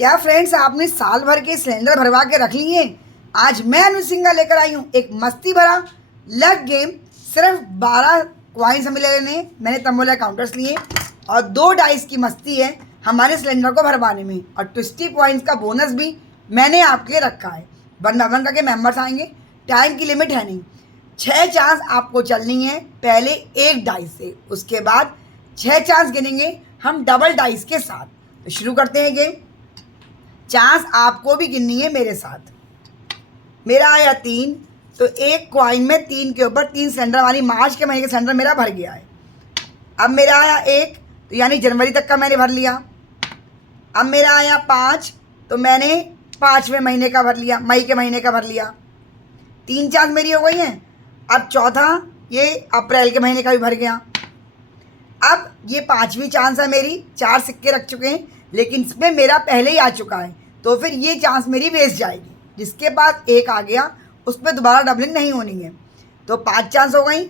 क्या फ्रेंड्स, आपने साल भर के सिलेंडर भरवा के रख लिए? आज मैं अनु सिंघा लेकर आई हूँ एक मस्ती भरा लक गेम। सिर्फ 12 क्वाइंस हमें लेने, मैंने तंबोला काउंटर्स लिए और 2 डाइस की मस्ती है हमारे सिलेंडर को भरवाने में। और ट्विस्टी पॉइंट्स का बोनस भी मैंने आपके लिए रखा है। 1 बाय 1 करके मेंबर्स आएंगे, टाइम की लिमिट है नहीं। 6 चांस आपको चलनी है, पहले 1 डाइस से, उसके बाद 6 चांस गिनेंगे हम डबल डाइस के साथ। तो शुरू करते हैं गेम। चांस आपको भी गिननी है मेरे साथ। मेरा आया 3, तो 1 क्वाइन में 3 के ऊपर 3 सिलेंडर वाली मार्च के महीने का सिलेंडर मेरा भर गया है। अब मेरा आया 1, तो यानी जनवरी तक का मैंने भर लिया। अब मेरा आया 5, तो मैंने 5वें महीने का भर लिया, मई के महीने का भर लिया। 3 चांस मेरी हो गई हैं। अब चौथा, ये अप्रैल के महीने का भी भर गया। अब ये 5वीं चांस है मेरी, 4 सिक्के रख चुके हैं, लेकिन इसमें मेरा पहले ही आ चुका है, तो फिर ये चांस मेरी वेस्ट जाएगी। जिसके पास 1 आ गया उस पर दोबारा डबलिंग नहीं होनी है। तो 5 चांस हो गई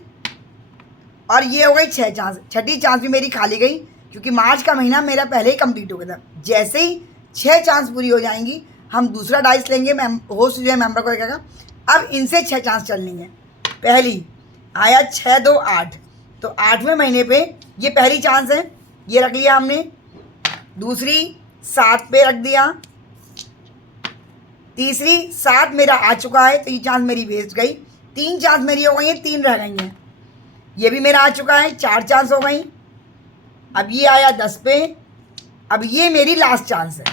और ये हो गई 6 चांस। छठी चांस भी मेरी खाली गई, क्योंकि मार्च का महीना मेरा पहले ही कंप्लीट हो गया था। जैसे ही 6 चांस पूरी हो जाएंगी, हम दूसरा डाइस लेंगे, होस्ट जो है मेंबर को देखेगा। अब इनसे 6 चांस चलनी है। पहली आया 6, 2, 8, तो 8वें महीने पे ये पहली चांस है, ये रख लिया हमने। दूसरी 7 पे रख दिया। तीसरी 7 मेरा आ चुका है, तो ये चांस मेरी वेस्ट गई। 3 चांस मेरी हो गई हैं, 3 रह गई हैं। ये भी मेरा आ चुका है, 4 चांस हो गई। अब ये आया 10 पे। अब ये मेरी लास्ट चांस है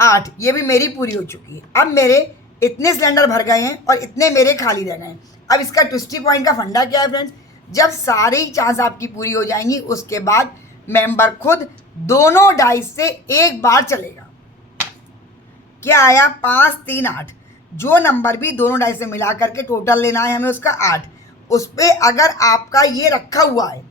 8, ये भी मेरी पूरी हो चुकी है। अब मेरे इतने सिलेंडर भर गए हैं और इतने मेरे खाली रह गए हैं। अब इसका ट्विस्टी पॉइंट का फंडा क्या है फ्रेंड्स? जब सारी चांस आपकी पूरी हो जाएंगी, उसके बाद मेंबर खुद दोनों डाइस से एक बार चलेगा। क्या आया? 5, 3, 8। जो नंबर भी दोनों डाइस से मिला करके टोटल लेना है हमें, उसका 8। उस पर अगर आपका ये रखा हुआ है,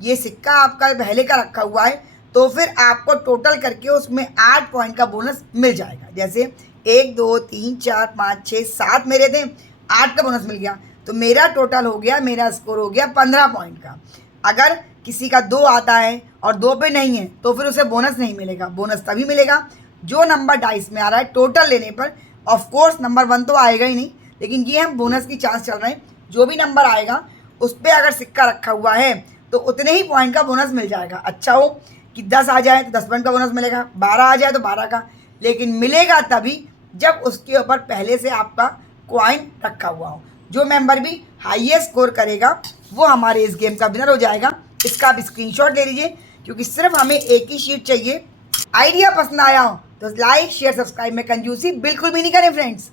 ये सिक्का आपका पहले का रखा हुआ है, तो फिर आपको टोटल करके उसमें 8 पॉइंट का बोनस मिल जाएगा। जैसे 1, 2, 3, 4, 5, 6, 7 मेरे थे, 8 का बोनस मिल गया, तो मेरा टोटल हो गया, मेरा स्कोर हो गया 15 पॉइंट का। अगर किसी का 2 आता है और 2 पे नहीं है, तो फिर उसे बोनस नहीं मिलेगा। बोनस तभी मिलेगा जो नंबर डाइस में आ रहा है टोटल लेने पर। ऑफ कोर्स नंबर 1 तो आएगा ही नहीं, लेकिन ये हम बोनस की चांस चल रहे हैं। जो भी नंबर आएगा उस पर अगर सिक्का रखा हुआ है, तो उतने ही पॉइंट का बोनस मिल जाएगा। अच्छा हो कि 10 आ जाए तो 10 पॉइंट का बोनस मिलेगा, 12 आ जाए तो 12 का, लेकिन मिलेगा तभी जब उसके ऊपर पहले से आपका क्वाइन रखा हुआ हो। जो मेंबर भी हाईएस्ट स्कोर करेगा वो हमारे इस गेम का विनर हो जाएगा। इसका आप स्क्रीनशॉट ले लीजिए, क्योंकि सिर्फ हमें एक ही शीट चाहिए। आइडिया पसंद आया हो तो लाइक, शेयर, सब्सक्राइब में कंजूसी बिल्कुल भी नहीं करें फ्रेंड्स।